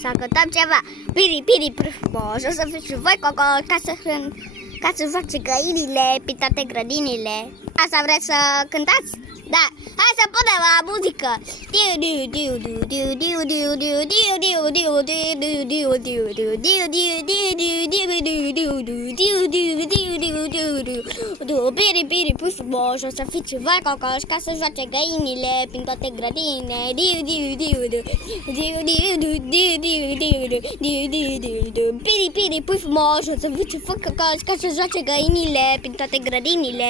să cântăm ceva. Piri, piri, frumos, o să fiți și voi ca să joace găinile pe toate grădinile. Asta vreți să cântați? Da, hai să punem la muzică. Piri, piri, pui frumos, o să fiți și voi cocoși ca să joace găinile prin toate grădinile. Piri, piri, pui frumos, o să fiți și voi cocoși ca să joace găinile prin toate grădinile.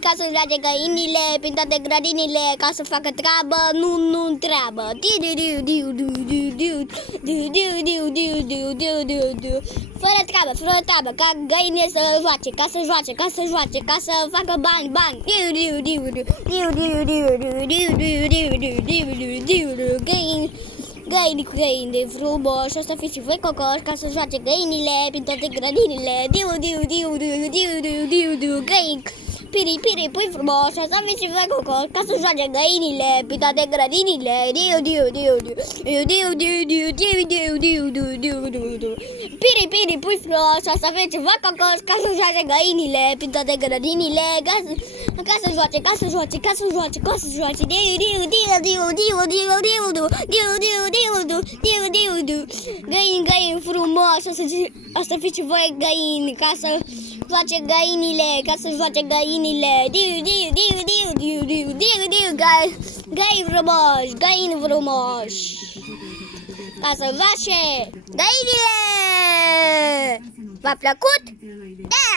Ca să joace găinile prin toate grădinile, ca să facă treabă, nu treabă. Fără treabă, ca găinile să joace, ca să facă bani. Găini de frumos, o să fiți și voi cocoși ca să joace găinile prin toate grădinile. Găini, piri, piri, pui frumos, o să fiți și voi cocoși ca să joace găinile prin toate grădinile. Piri, piri, pui frumos, o să fiți și voi cocoși ca să joace găinile prin toate grădinile. Ca să joace. Găini frumos, o să fiți voi găini, ca să joace găinile, Găini frumoși, ca să joace găinile. V-a plăcut? Da!